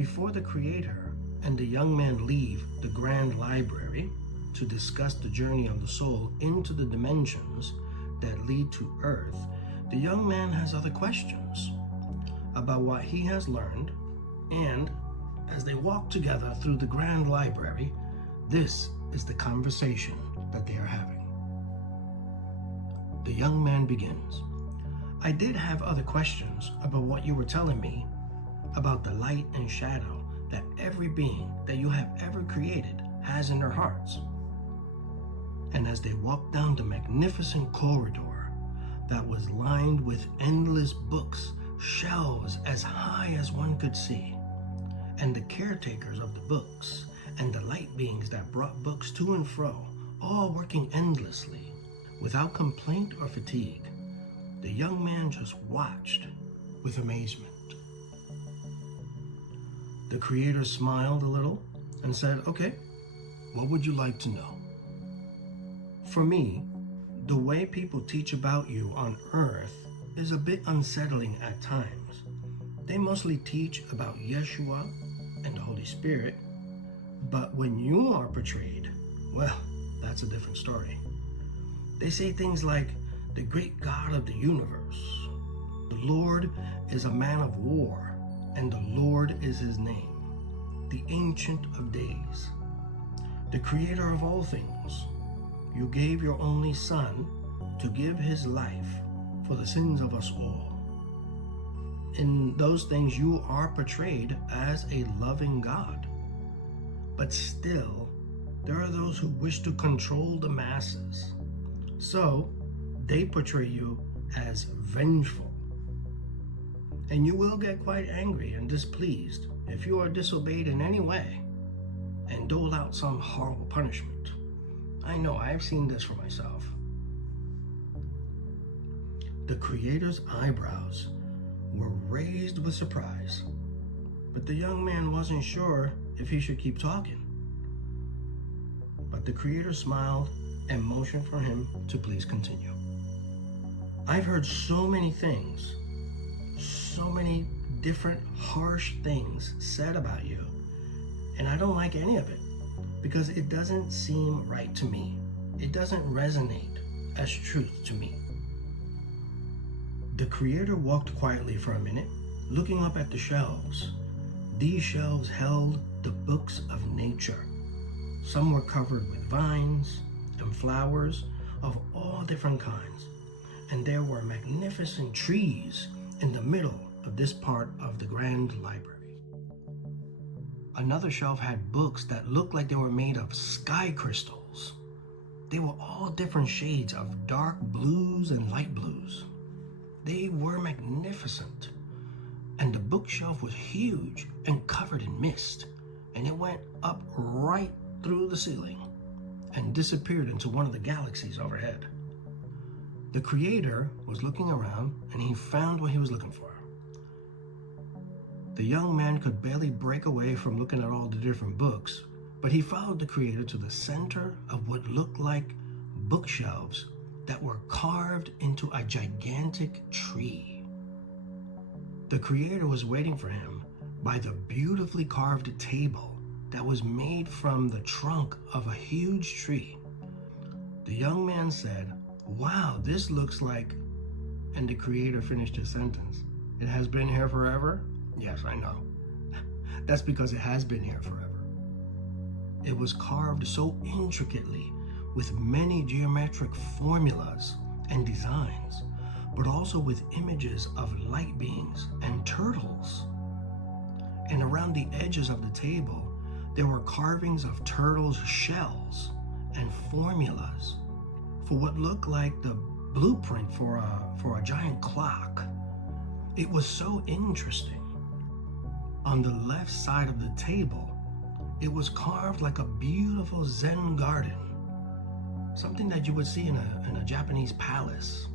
Before the Creator and the young man leave the grand library to discuss the journey of the soul into the dimensions that lead to Earth, the young man has other questions about what he has learned, and as they walk together through the grand library, this is the conversation that they are having. The young man begins. I did have other questions about what you were telling me about the light and shadow that every being that you have ever created has in their hearts. And as they walked down the magnificent corridor that was lined with endless books, shelves as high as one could see, and the caretakers of the books and the light beings that brought books to and fro, all working endlessly, without complaint or fatigue, the young man just watched with amazement. The Creator smiled a little and said, okay, what would you like to know? For me, the way people teach about you on Earth is a bit unsettling at times. They mostly teach about Yeshua and the Holy Spirit, but when you are portrayed, well, that's a different story. They say things like, the great God of the universe, the Lord is a man of war, and the Lord is his name, the Ancient of Days, the Creator of all things. You gave your only Son to give his life for the sins of us all. In those things, you are portrayed as a loving God. But still, there are those who wish to control the masses. So, they portray you as vengeful. And you will get quite angry and displeased if you are disobeyed in any way and dole out some horrible punishment. I know, I've seen this for myself. The Creator's eyebrows were raised with surprise, but the young man wasn't sure if he should keep talking. But the Creator smiled and motioned for him to please continue. I've heard so many things, so many different harsh things said about you, and I don't like any of it because it doesn't seem right to me. It doesn't resonate as truth to me. The Creator walked quietly for a minute, looking up at the shelves. These shelves held the books of nature. Some were covered with vines and flowers of all different kinds, and there were magnificent trees in the middle of this part of the grand library. Another shelf had books that looked like they were made of sky crystals. They were all different shades of dark blues and light blues. They were magnificent, and the bookshelf was huge and covered in mist, and it went up right through the ceiling and disappeared into one of the galaxies overhead. The Creator was looking around, and he found what he was looking for. The young man could barely break away from looking at all the different books, but he followed the Creator to the center of what looked like bookshelves that were carved into a gigantic tree. The Creator was waiting for him by the beautifully carved table that was made from the trunk of a huge tree. The young man said, "Wow, this looks like..." And the Creator finished his sentence. "It has been here forever?" Yes, I know. That's because it has been here forever. It was carved so intricately with many geometric formulas and designs, but also with images of light beings and turtles. And around the edges of the table, there were carvings of turtles' shells and formulas for what looked like the blueprint for a giant clock. It was so interesting. On the left side of the table, it was carved like a beautiful Zen garden, something that you would see in a Japanese palace.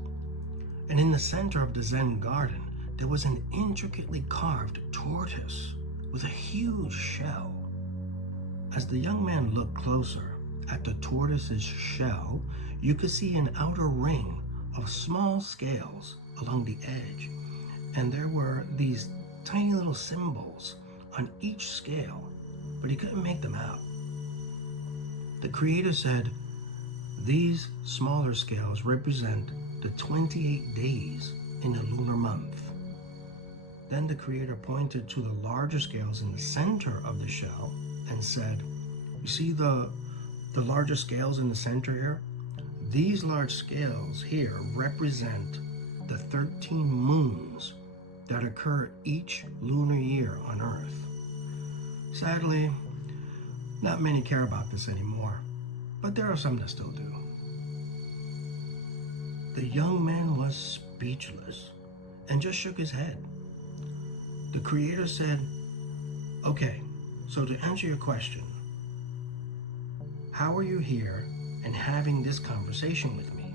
And in the center of the Zen garden, there was an intricately carved tortoise with a huge shell. As the young man looked closer at the tortoise's shell, you could see an outer ring of small scales along the edge, and there were these tiny little symbols on each scale, but he couldn't make them out. The Creator said, these smaller scales represent the 28 days in a lunar month. Then the Creator pointed to the larger scales in the center of the shell and said, you see the larger scales in the center here? These large scales here represent the 13 moons that occur each lunar year on Earth. Sadly, not many care about this anymore, but there are some that still do. The young man was speechless and just shook his head. The Creator said, okay, so to answer your question, how are you here and having this conversation with me?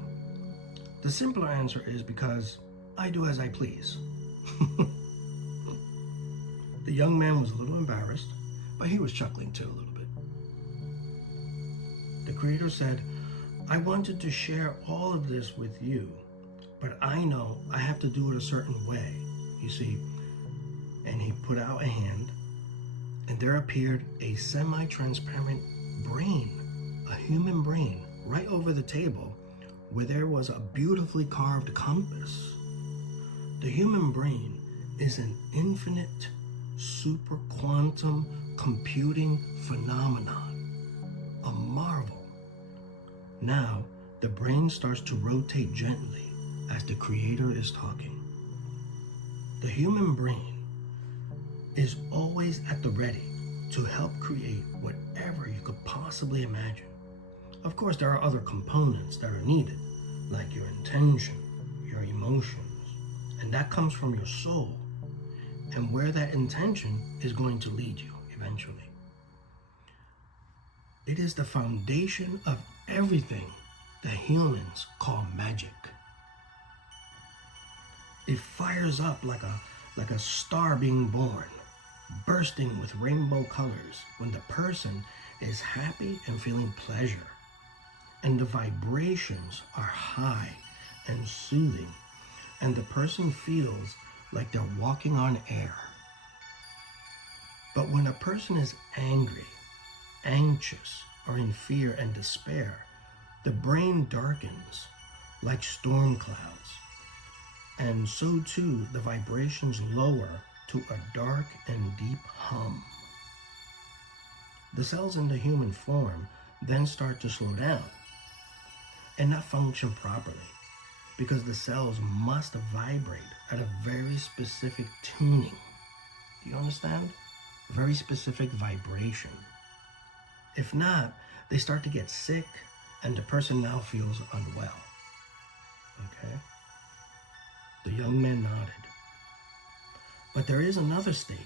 The simpler answer is because I do as I please. The young man was a little embarrassed, but he was chuckling too a little bit. The Creator said, I wanted to share all of this with you, but I know I have to do it a certain way, you see. And he put out a hand, and there appeared a semi-transparent brain, a human brain, right over the table where there was a beautifully carved compass. The human brain is an infinite super quantum computing phenomenon, a marvel. Now, the brain starts to rotate gently as the Creator is talking. The human brain is always at the ready to help create whatever you could possibly imagine. Of course, there are other components that are needed, like your intention, your emotions, and that comes from your soul, and where that intention is going to lead you eventually. It is the foundation of everything that humans call magic. It fires up like a star being born, bursting with rainbow colors when the person is happy and feeling pleasure. And the vibrations are high and soothing, and the person feels like they're walking on air. But when a person is angry, anxious, or in fear and despair, the brain darkens like storm clouds. And so too, the vibrations lower to a dark and deep hum. The cells in the human form then start to slow down and not function properly because the cells must vibrate at a very specific tuning. Do you understand? Very specific vibration. If not, they start to get sick and the person now feels unwell. Okay? The young man nodded. But there is another state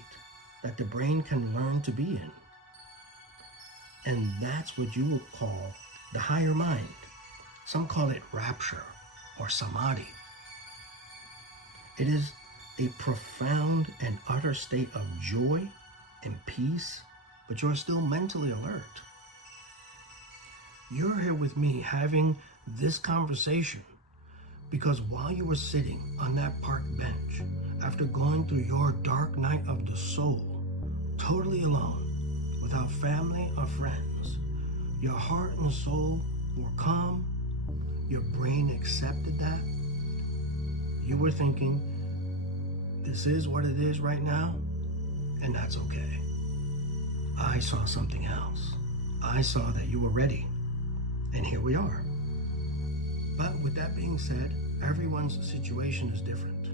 that the brain can learn to be in. And that's what you will call the higher mind. Some call it rapture or samadhi. It is a profound and utter state of joy and peace, but you're still mentally alert. You're here with me having this conversation because while you were sitting on that park bench, after going through your dark night of the soul, totally alone, without family or friends, your heart and soul were calm, your brain accepted that, you were thinking, this is what it is right now, and that's okay. I saw something else. I saw that you were ready, and here we are. But with that being said, everyone's situation is different,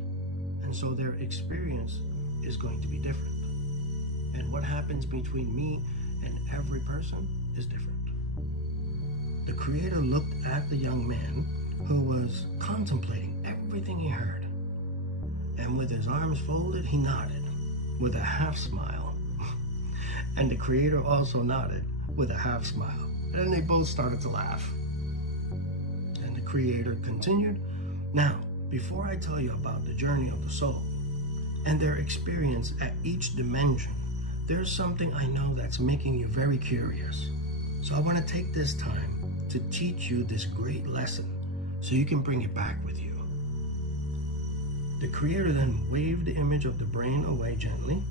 and so their experience is going to be different. And what happens between me and every person is different. The Creator looked at the young man who was contemplating everything he heard, and with his arms folded, he nodded with a half smile. And the Creator also nodded with a half smile, and they both started to laugh. And the Creator continued, now, before I tell you about the journey of the soul and their experience at each dimension, there's something I know that's making you very curious. So I want to take this time to teach you this great lesson so you can bring it back with you. The Creator then waved the image of the brain away gently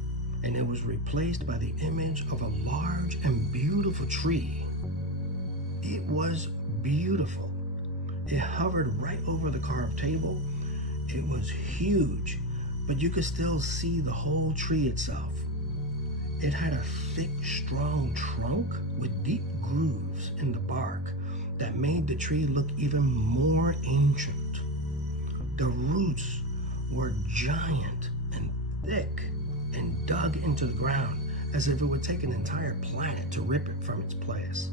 and it was replaced by the image of a large and beautiful tree. It was beautiful. It hovered right over the carved table. It was huge, but you could still see the whole tree itself. It had a thick, strong trunk with deep grooves in the bark that made the tree look even more ancient. The roots were giant and thick and dug into the ground as if it would take an entire planet to rip it from its place.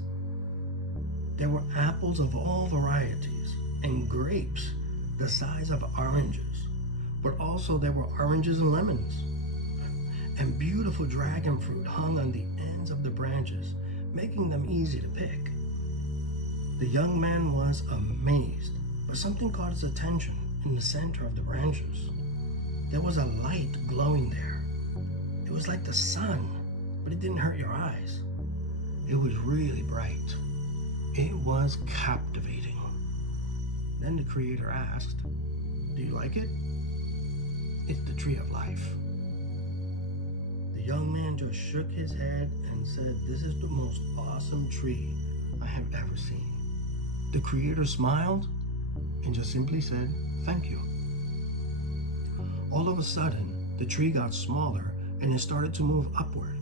There were apples of all varieties and grapes the size of oranges, but also there were oranges and lemons. And beautiful dragon fruit hung on the ends of the branches, making them easy to pick. The young man was amazed, but something caught his attention in the center of the branches. There was a light glowing there. It was like the sun, but it didn't hurt your eyes. It was really bright. It was captivating. Then the creator asked, "Do you like it?" "It's the tree of life." The young man just shook his head and said, "This is the most awesome tree I have ever seen." The creator smiled and just simply said, "Thank you." All of a sudden, the tree got smaller and it started to move upward.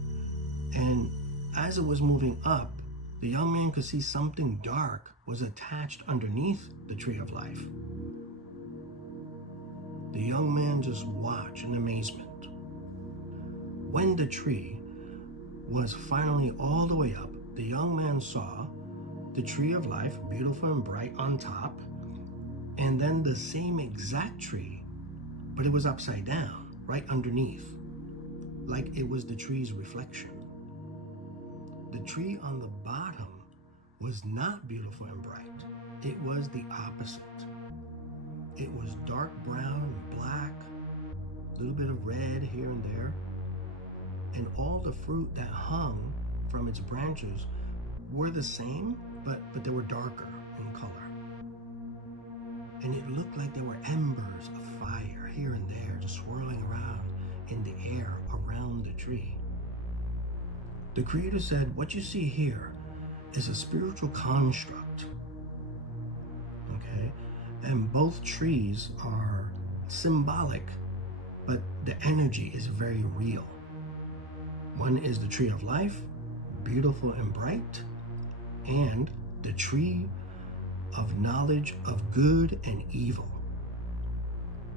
And as it was moving up, the young man could see something dark was attached underneath the tree of life. The young man just watched in amazement. When the tree was finally all the way up, the young man saw the tree of life, beautiful and bright on top, and then the same exact tree, but it was upside down, right underneath, like it was the tree's reflection. The tree on the bottom was not beautiful and bright. It was the opposite. It was dark brown and black, a little bit of red here and there, and all the fruit that hung from its branches were the same, but they were darker in color. And it looked like there were embers of fire here and there just swirling around in the air around the tree. The creator said, "What you see here is a spiritual construct." Okay? And both trees are symbolic, but the energy is very real. One is the tree of life, beautiful and bright, and the tree of knowledge of good and evil.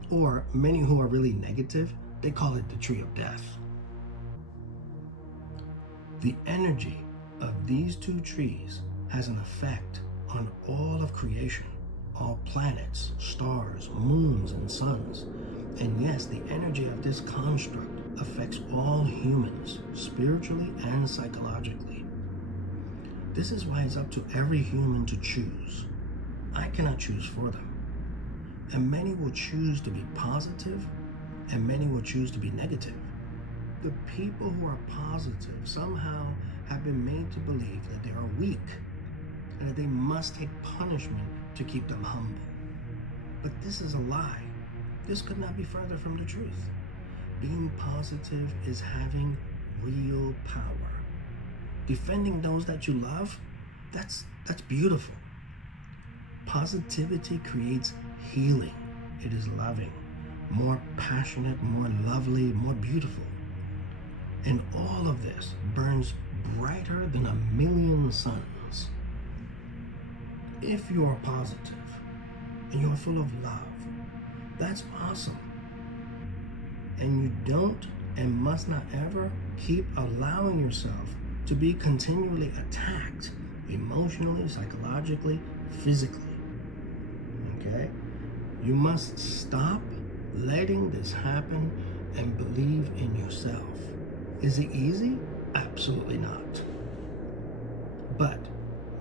Or many who are really negative, they call it the tree of death. The energy of these two trees has an effect on all of creation, all planets, stars, moons, and suns. And yes, the energy of this construct affects all humans, spiritually and psychologically. This is why it's up to every human to choose. I cannot choose for them. And many will choose to be positive, and many will choose to be negative. The people who are positive somehow have been made to believe that they are weak and that they must take punishment to keep them humble. But this is a lie. This could not be further from the truth. Being positive is having real power. Defending those that you love, that's beautiful. Positivity creates healing. It is loving, more passionate, more lovely, more beautiful. And all of this burns brighter than 1,000,000 suns. If you are positive and you are full of love, that's awesome. And you don't and must not ever keep allowing yourself to be continually attacked emotionally, psychologically, physically. Okay? You must stop letting this happen and believe in yourself. Is it easy? Absolutely not. But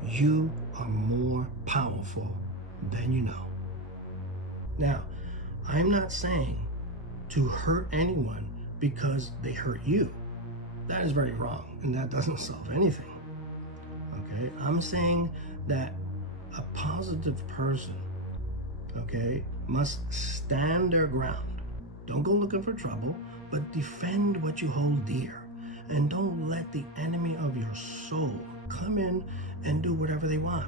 you are more powerful than you know. Now, I'm not saying to hurt anyone because they hurt you. That is very wrong, and that doesn't solve anything. Okay? I'm saying that a positive person, okay, must stand their ground. Don't go looking for trouble. but defend what you hold dear. And don't let the enemy of your soul come in and do whatever they want,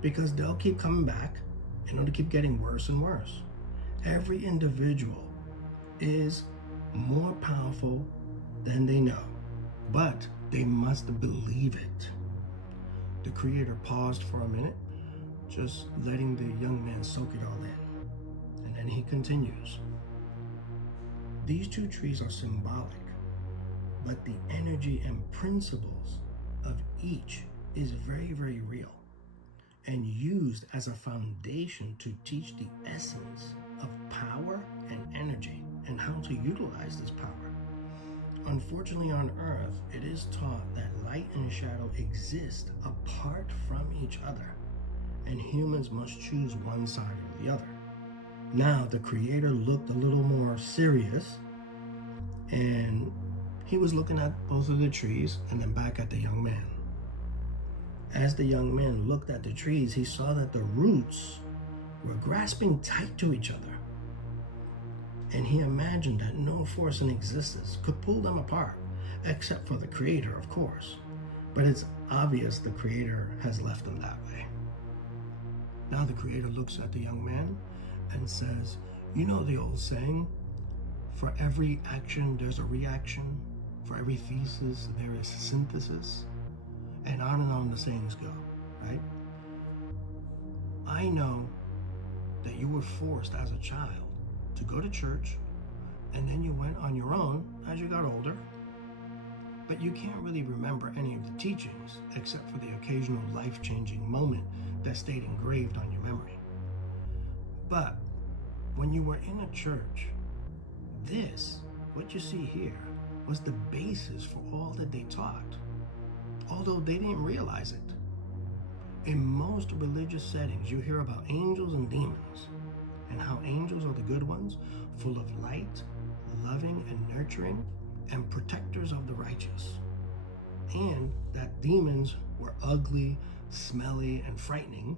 because they'll keep coming back and it'll keep getting worse and worse. Every individual is more powerful than they know, but they must believe it. The Creator paused for a minute, just letting the young man soak it all in. And then he continues. These two trees are symbolic, but the energy and principles of each is very, very real and used as a foundation to teach the essence of power and energy and how to utilize this power. Unfortunately, on Earth, it is taught that light and shadow exist apart from each other, and humans must choose one side or the other. Now, the Creator looked a little more serious, and he was looking at both of the trees and then back at the young man. As the young man looked at the trees, he saw that the roots were grasping tight to each other. And he imagined that no force in existence could pull them apart, except for the Creator, of course. But it's obvious the Creator has left them that way. Now the Creator looks at the young man and says, you know the old saying, for every action there's a reaction, for every thesis there is synthesis, and on the sayings go, right? I know that you were forced as a child to go to church, and then you went on your own as you got older, but you can't really remember any of the teachings except for the occasional life-changing moment that stayed engraved on your memory. But when you were in a church, this, what you see here, was the basis for all that they taught, although they didn't realize it. In most religious settings, you hear about angels and demons, and how angels are the good ones, full of light, loving and nurturing, and protectors of the righteous. And that demons were ugly, smelly, and frightening,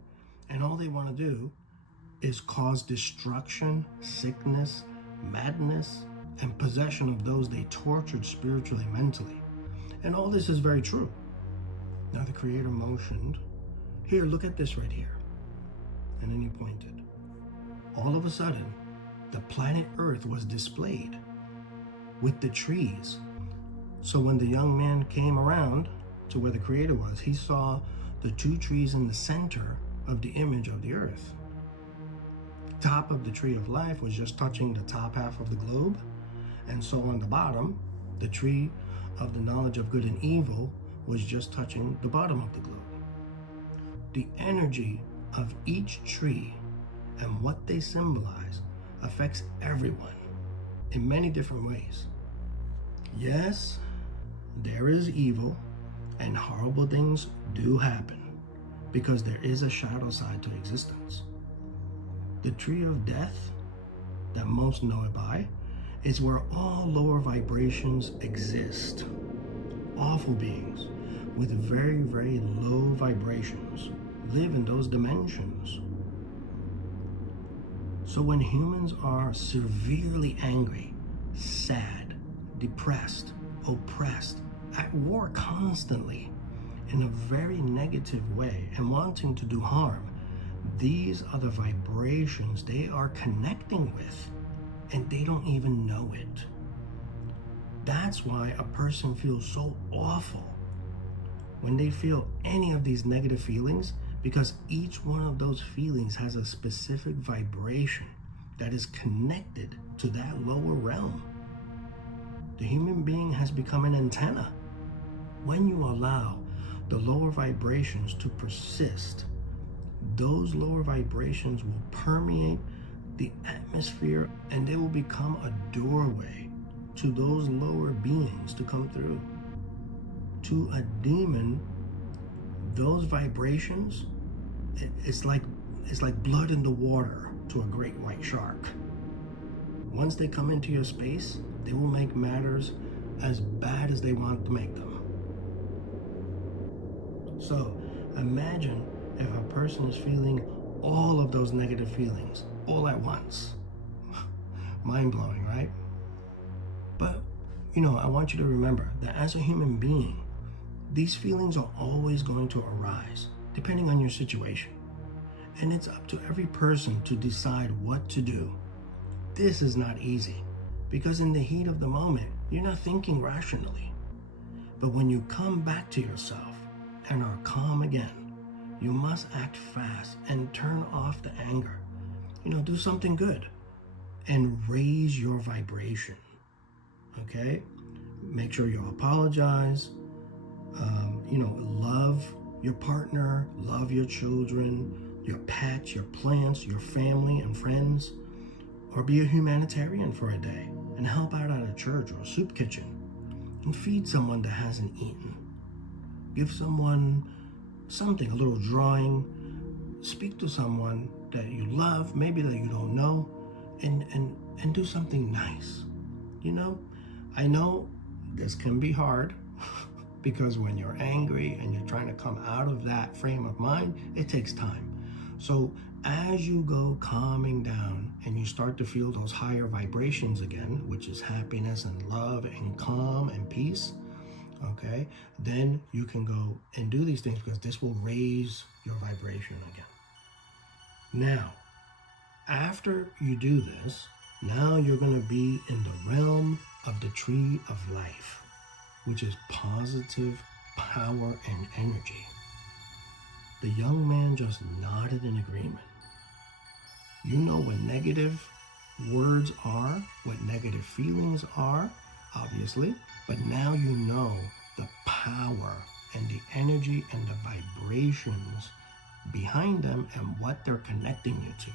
and all they want to do is cause destruction, sickness, madness, and possession of those they tortured spiritually, mentally. And all this is very true. Now the Creator motioned, here, look at this right here. And then he pointed. All of a sudden, the planet Earth was displayed with the trees. So when the young man came around to where the Creator was, he saw the two trees in the center of the image of the Earth. Top of the tree of life was just touching the top half of the globe, and so on the bottom, the tree of the knowledge of good and evil was just touching the bottom of the globe. The energy of each tree and what they symbolize affects everyone in many different ways. Yes, there is evil, and horrible things do happen because there is a shadow side to existence. The tree of death, that most know it by, is where all lower vibrations exist. Awful beings with very, very low vibrations live in those dimensions. So when humans are severely angry, sad, depressed, oppressed, at war constantly, in a very negative way, and wanting to do harm, these are the vibrations they are connecting with, and they don't even know it. That's why a person feels so awful when they feel any of these negative feelings, because each one of those feelings has a specific vibration that is connected to that lower realm. The human being has become an antenna. When you allow the lower vibrations to persist, those lower vibrations will permeate the atmosphere, and they will become a doorway to those lower beings to come through. To a demon, those vibrations, it's like blood in the water to a great white shark. Once they come into your space, they will make matters as bad as they want to make them. So imagine if a person is feeling all of those negative feelings all at once. Mind-blowing, right? But I want you to remember that as a human being, these feelings are always going to arise, depending on your situation. And it's up to every person to decide what to do. This is not easy, because in the heat of the moment, you're not thinking rationally. But when you come back to yourself and are calm again, you must act fast and turn off the anger. Do something good and raise your vibration. Okay? Make sure you apologize. Love your partner, love your children, your pets, your plants, your family and friends, or be a humanitarian for a day and help out at a church or a soup kitchen and feed someone that hasn't eaten. Give someone something, a little drawing. Speak to someone that you love, maybe that you don't know, and do something nice. I know this can be hard because when you're angry and you're trying to come out of that frame of mind, it takes time. So as you go calming down and you start to feel those higher vibrations again, which is happiness and love and calm and peace, okay, then you can go and do these things because this will raise your vibration again. Now, after you do this, now you're going to be in the realm of the tree of life, which is positive power and energy. The young man just nodded in agreement. You know what negative words are, what negative feelings are, obviously, but now you know the power and the energy and the vibrations behind them and what they're connecting you to.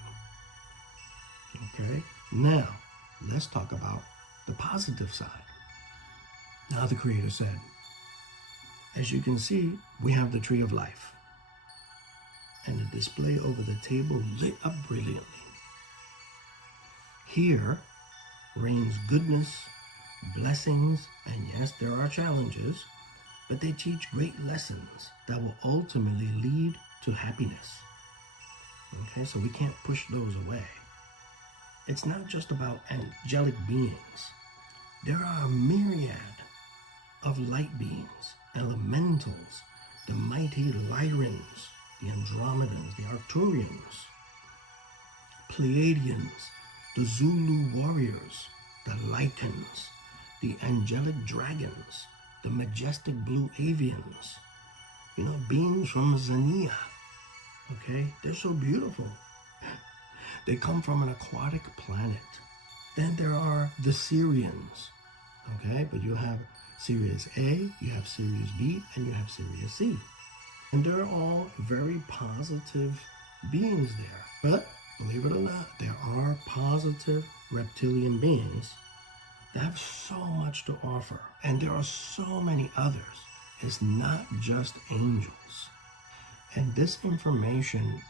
Okay, now let's talk about the positive side. Now the Creator said, as you can see, we have the tree of life and the display over the table lit up brilliantly. Here reigns goodness, blessings, and yes, there are challenges, but they teach great lessons that will ultimately lead to happiness. Okay, so we can't push those away. It's not just about angelic beings. There are a myriad of light beings, elementals, the mighty Lyrans, the Andromedans, the Arcturians, Pleiadians, the Zulu warriors, the Lycans, the angelic dragons, the majestic blue avians, beings from Xenia. Okay, they're so beautiful. They come from an aquatic planet. Then there are the Sirians. Okay, but you have Sirius A, you have Sirius B, and you have Sirius C. And they're all very positive beings there. But believe it or not, there are positive reptilian beings that have so much to offer. And there are so many others. It's not just angels. And this information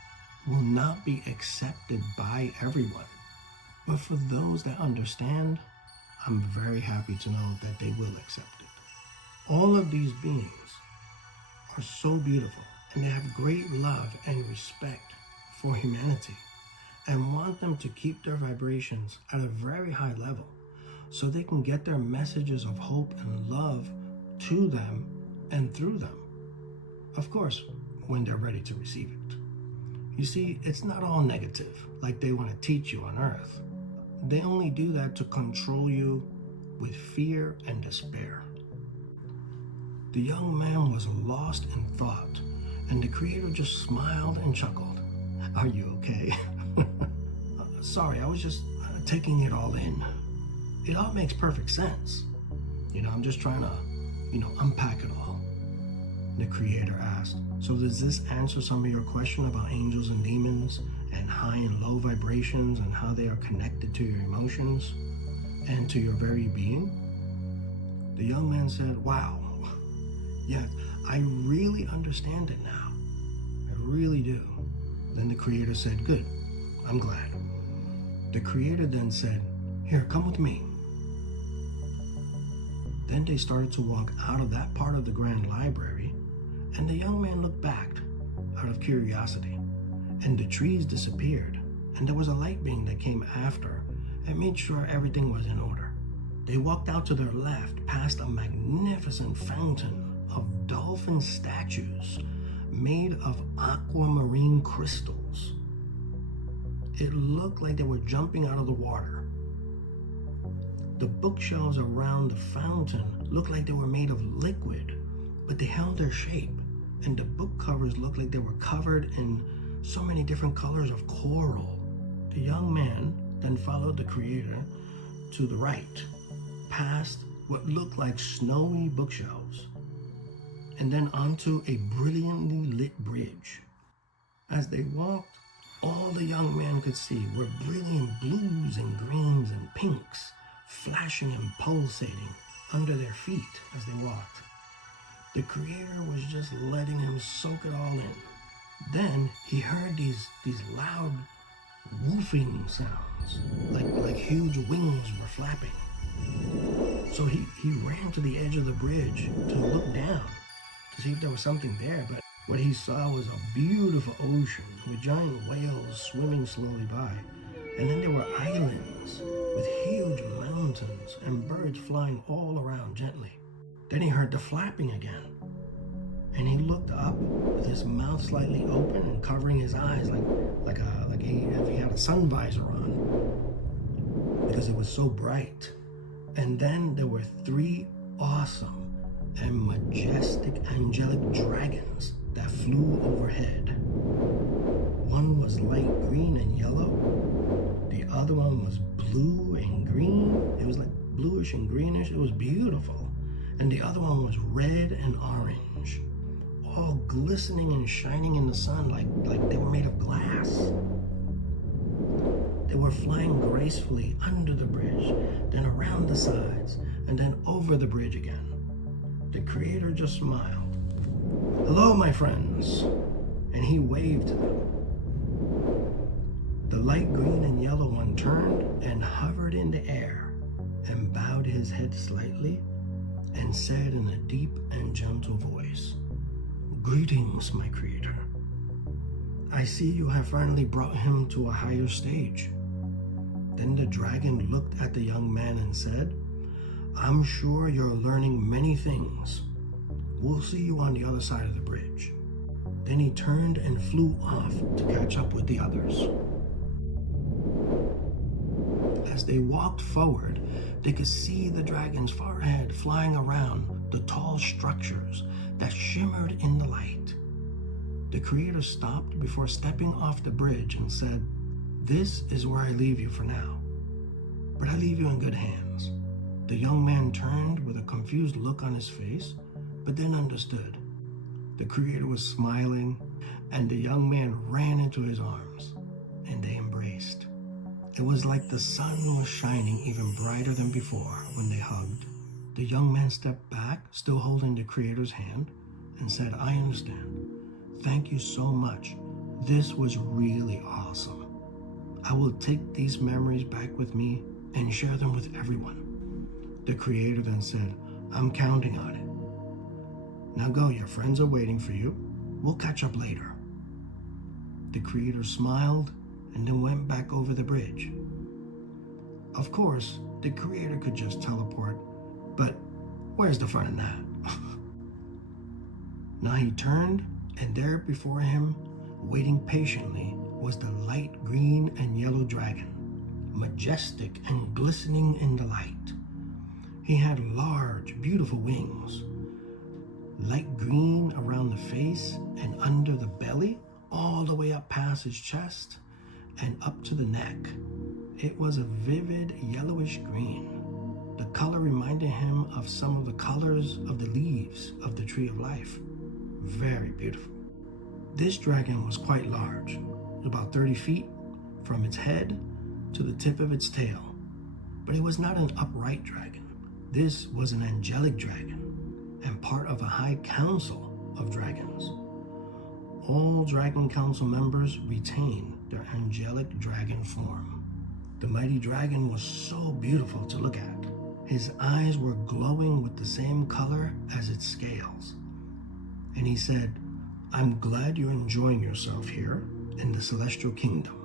will not be accepted by everyone. But for those that understand, I'm very happy to know that they will accept it. All of these beings are so beautiful, and they have great love and respect for humanity and want them to keep their vibrations at a very high level so they can get their messages of hope and love to them and through them. Of course, when they're ready to receive it. You see, it's not all negative like they want to teach you on Earth. They only do that to control you with fear and despair. The young man was lost in thought, and the Creator just smiled and chuckled. Are you okay? Sorry, I was just taking it all in. It all makes perfect sense. I'm just trying to, unpack it all. The Creator asked, so does this answer some of your question about angels and demons and high and low vibrations and how they are connected to your emotions and to your very being? The young man said, wow, yes, I really understand it now. I really do. Then the Creator said, good, I'm glad. The Creator then said, here, come with me. Then they started to walk out of that part of the grand library, and the young man looked back out of curiosity, and the trees disappeared, and there was a light being that came after and made sure everything was in order. They walked out to their left past a magnificent fountain of dolphin statues made of aquamarine crystals. It looked like they were jumping out of the water. The bookshelves around the fountain looked like they were made of liquid, but they held their shape, and the book covers looked like they were covered in so many different colors of coral. The young man then followed the creator to the right, past what looked like snowy bookshelves, and then onto a brilliantly lit bridge. As they walked, all the young man could see were brilliant blues and greens and pinks, flashing and pulsating under their feet as they walked. The creator was just letting him soak it all in. Then he heard these loud woofing sounds, like huge wings were flapping. So he ran to the edge of the bridge to look down to see if there was something there, but what he saw was a beautiful ocean with giant whales swimming slowly by. And then there were islands with huge mountains and birds flying all around gently. Then he heard the flapping again. And he looked up with his mouth slightly open and covering his eyes like if he had a sun visor on, because it was so bright. And then there were 3 awesome and majestic angelic dragons that flew overhead. One was light green and yellow. The other one was blue and green. It was like bluish and greenish. It was beautiful. And the other one was red and orange, all glistening and shining in the sun like they were made of glass. They were flying gracefully under the bridge, then around the sides, and then over the bridge again. The creator just smiled. "Hello, my friends," and he waved to them. The light green and yellow one turned and hovered in the air and bowed his head slightly and said in a deep and gentle voice, "Greetings, my creator. I see you have finally brought him to a higher stage." Then the dragon looked at the young man and said, "I'm sure you're learning many things. We'll see you on the other side of the bridge." Then he turned and flew off to catch up with the others. As they walked forward, they could see the dragons far ahead flying around the tall structures that shimmered in the light. The creator stopped before stepping off the bridge and said, "This is where I leave you for now, but I leave you in good hands." The young man turned with a confused look on his face, but then understood. The creator was smiling, and the young man ran into his arms, and they embraced. It was like the sun was shining even brighter than before when they hugged. The young man stepped back, still holding the creator's hand, and said, "I understand. Thank you so much. This was really awesome. I will take these memories back with me and share them with everyone." The creator then said, "I'm counting on it. Now go, your friends are waiting for you. We'll catch up later." The creator smiled and then went back over the bridge. Of course, the creator could just teleport, but where's the fun in that? Now he turned, and there before him, waiting patiently, was the light green and yellow dragon, majestic and glistening in the light. He had large, beautiful wings, light green around the face and under the belly, all the way up past his chest and up to the neck. It was a vivid yellowish green. The color reminded him of some of the colors of the leaves of the tree of life. Very beautiful. This dragon was quite large, about 30 feet from its head to the tip of its tail. But it was not an upright dragon. This was an angelic dragon and part of a high council of dragons. All Dragon Council members retain their angelic dragon form. The mighty dragon was so beautiful to look at. His eyes were glowing with the same color as its scales. And he said, "I'm glad you're enjoying yourself here in the celestial kingdom.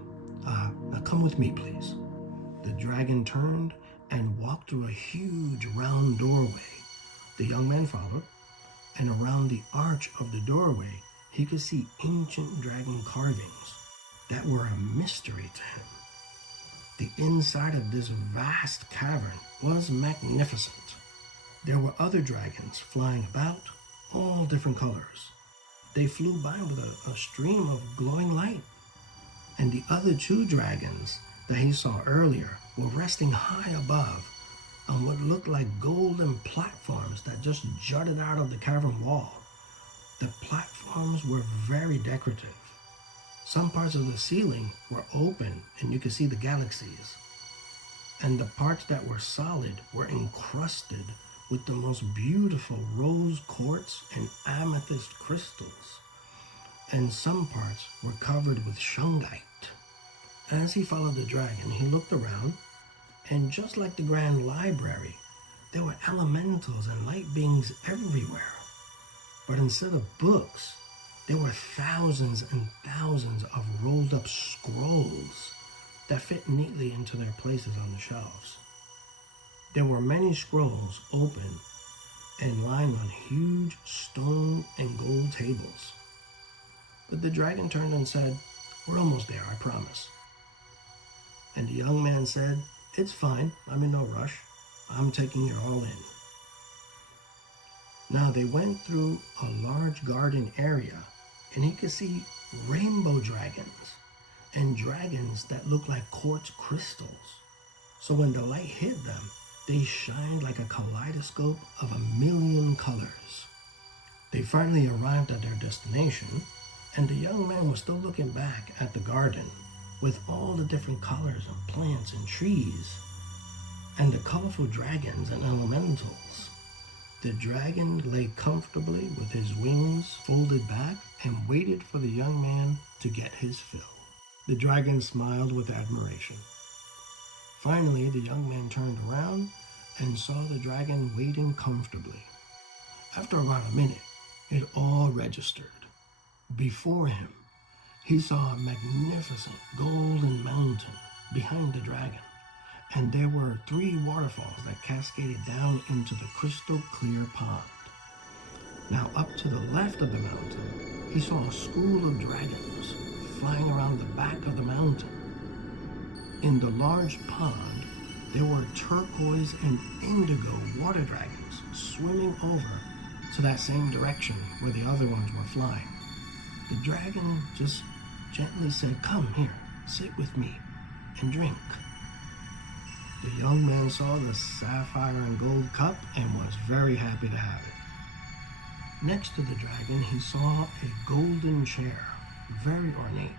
Now come with me, please." The dragon turned and walked through a huge round doorway. The young man followed, and around the arch of the doorway, he could see ancient dragon carvings that were a mystery to him. The inside of this vast cavern was magnificent. There were other dragons flying about, all different colors. They flew by with a stream of glowing light. And the other two dragons that he saw earlier were resting high above on what looked like golden platforms that just jutted out of the cavern wall. The platforms were very decorative. Some parts of the ceiling were open and you could see the galaxies. And the parts that were solid were encrusted with the most beautiful rose quartz and amethyst crystals. And some parts were covered with shungite. As he followed the dragon, he looked around, and just like the Grand Library, there were elementals and light beings everywhere. But instead of books, there were thousands and thousands of rolled up scrolls that fit neatly into their places on the shelves. There were many scrolls open and lying on huge stone and gold tables. But the dragon turned and said, "We're almost there, I promise." And the young man said, "It's fine, I'm in no rush. I'm taking it all in." Now they went through a large garden area, and he could see rainbow dragons and dragons that looked like quartz crystals. So when the light hit them, they shined like a kaleidoscope of 1,000,000 colors. They finally arrived at their destination, and the young man was still looking back at the garden with all the different colors of plants and trees, and the colorful dragons and elementals. The dragon lay comfortably with his wings folded back and waited for the young man to get his fill. The dragon smiled with admiration. Finally, the young man turned around and saw the dragon waiting comfortably. After about a minute, it all registered. Before him, he saw a magnificent golden mountain behind the dragon, and there were 3 waterfalls that cascaded down into the crystal clear pond. Now up to the left of the mountain, he saw a school of dragons flying around the back of the mountain. In the large pond, there were turquoise and indigo water dragons swimming over to that same direction where the other ones were flying. The dragon just gently said, "Come here, sit with me and drink." The young man saw the sapphire and gold cup and was very happy to have it. Next to the dragon, he saw a golden chair, very ornate.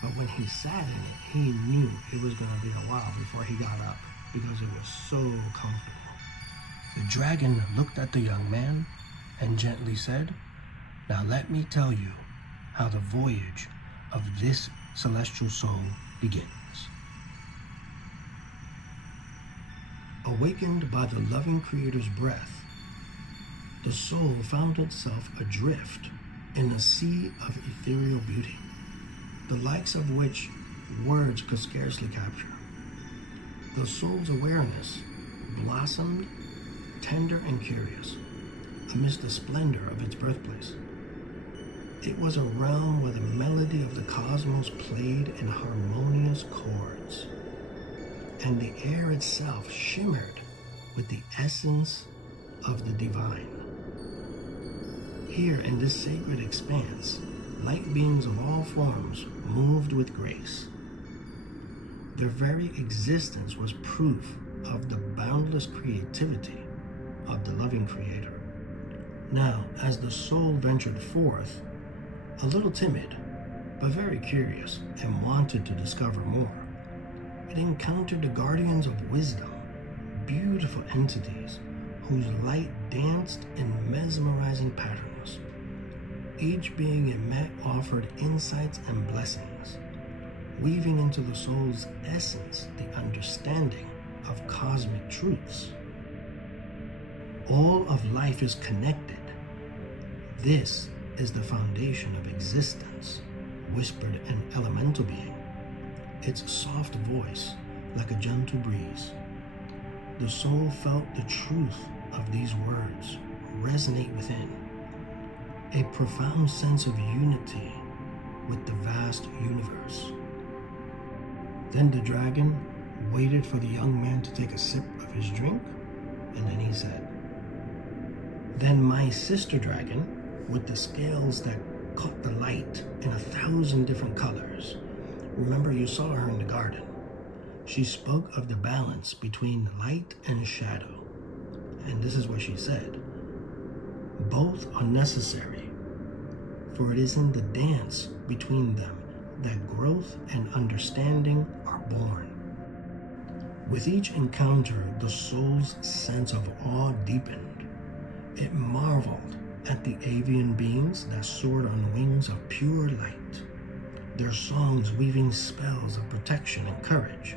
But when he sat in it, he knew it was going to be a while before he got up because it was so comfortable. The dragon looked at the young man and gently said, "Now let me tell you how the voyage of this celestial soul begins." Awakened by the loving Creator's breath, the soul found itself adrift in a sea of ethereal beauty, the likes of which words could scarcely capture. The soul's awareness blossomed, tender and curious, amidst the splendor of its birthplace. It was a realm where the melody of the cosmos played in harmonious chords, and the air itself shimmered with the essence of the divine. Here in this sacred expanse, light beings of all forms moved with grace. Their very existence was proof of the boundless creativity of the loving Creator. Now, as the soul ventured forth, a little timid, but very curious and wanted to discover more, it encountered the guardians of wisdom, beautiful entities whose light danced in mesmerizing patterns. Each being it met offered insights and blessings, weaving into the soul's essence the understanding of cosmic truths. All of life is connected. This is the foundation of existence, whispered an elemental being, its soft voice like a gentle breeze. the soul felt the truth of these words resonate within, a profound sense of unity with the vast universe. Then the dragon waited for the young man to take a sip of his drink, and then he said, "Then my sister dragon, with the scales that caught the light in 1,000 different colors, remember you saw her in the garden. She spoke of the balance between light and shadow. And this is what she said: both are necessary, for it is in the dance between them that growth and understanding are born." With each encounter, the soul's sense of awe deepened. It marveled at the avian beings that soared on wings of pure light, their songs weaving spells of protection and courage.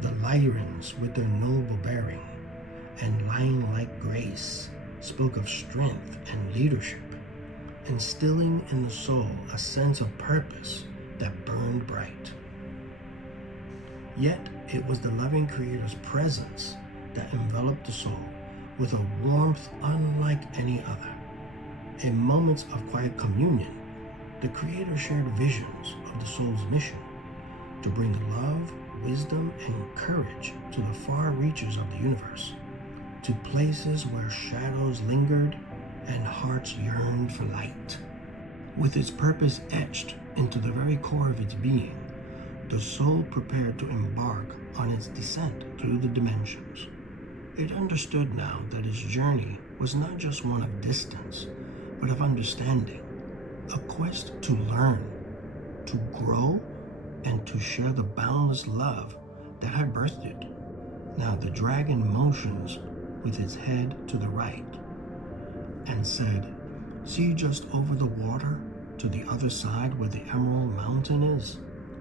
The Lyrans, with their noble bearing and lion-like grace, spoke of strength and leadership, instilling in the soul a sense of purpose that burned bright. Yet it was the loving Creator's presence that enveloped the soul with a warmth unlike any other. In moments of quiet communion, the Creator shared visions of the soul's mission to bring love, wisdom, and courage to the far reaches of the universe, to places where shadows lingered and hearts yearned for light. With its purpose etched into the very core of its being, the soul prepared to embark on its descent through the dimensions. It understood now that its journey was not just one of distance, but of understanding, a quest to learn, to grow, and to share the boundless love that had birthed it. Now the dragon motions with its head to the right and said, "See just over the water to the other side where the Emerald Mountain is,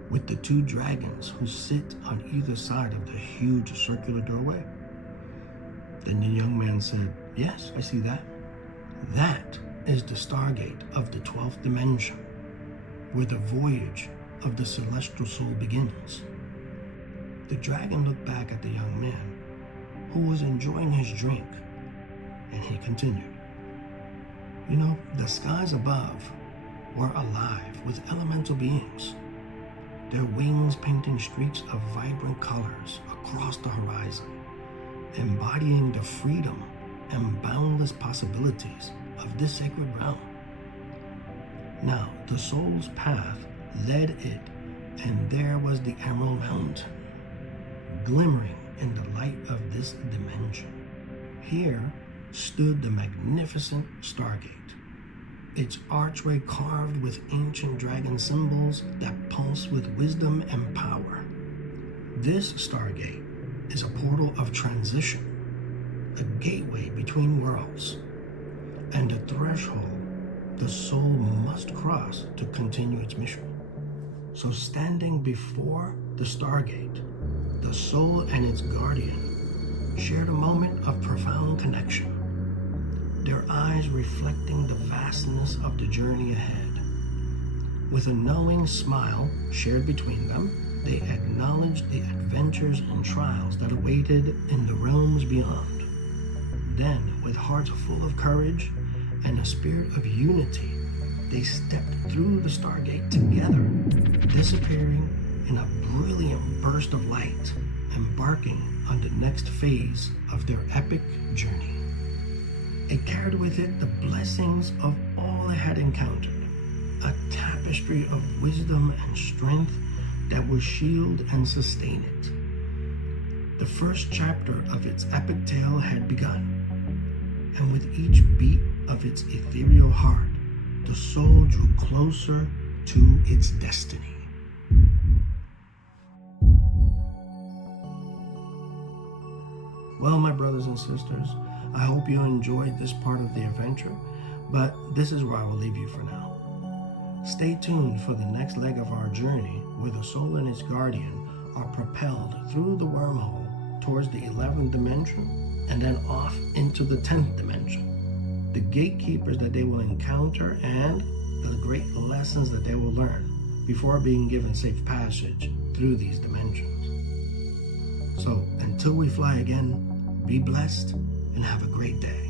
with the 2 dragons who sit on either side of the huge circular doorway?" Then the young man said, "Yes, I see that. That is the stargate of the 12th dimension, where the voyage of the celestial soul begins." The dragon looked back at the young man, who was enjoying his drink, and he continued, "You know, the skies above were alive with elemental beings, their wings painting streaks of vibrant colors across the horizon, embodying the freedom and boundless possibilities of this sacred realm. Now, the soul's path led it, and there was the Emerald Mountain, glimmering in the light of this dimension. Here stood the magnificent Stargate, its archway carved with ancient dragon symbols that pulse with wisdom and power. This Stargate is a portal of transition, a gateway between worlds, and a threshold the soul must cross to continue its mission. So standing before the Stargate, the soul and its guardian shared a moment of profound connection, their eyes reflecting the vastness of the journey ahead. With a knowing smile shared between them, they acknowledged the adventures and trials that awaited in the realms beyond. Then, with hearts full of courage and a spirit of unity, they stepped through the Stargate together, disappearing in a brilliant burst of light, embarking on the next phase of their epic journey. It carried with it the blessings of all it had encountered, a tapestry of wisdom and strength that would shield and sustain it. The first chapter of its epic tale had begun, and with each beat of its ethereal heart, the soul drew closer to its destiny. Well, my brothers and sisters, I hope you enjoyed this part of the adventure, but this is where I will leave you for now. Stay tuned for the next leg of our journey, where the soul and its guardian are propelled through the wormhole towards the 11th dimension and then off into the 10th dimension. The gatekeepers that they will encounter and the great lessons that they will learn before being given safe passage through these dimensions. So, until Until we fly again, be blessed and have a great day.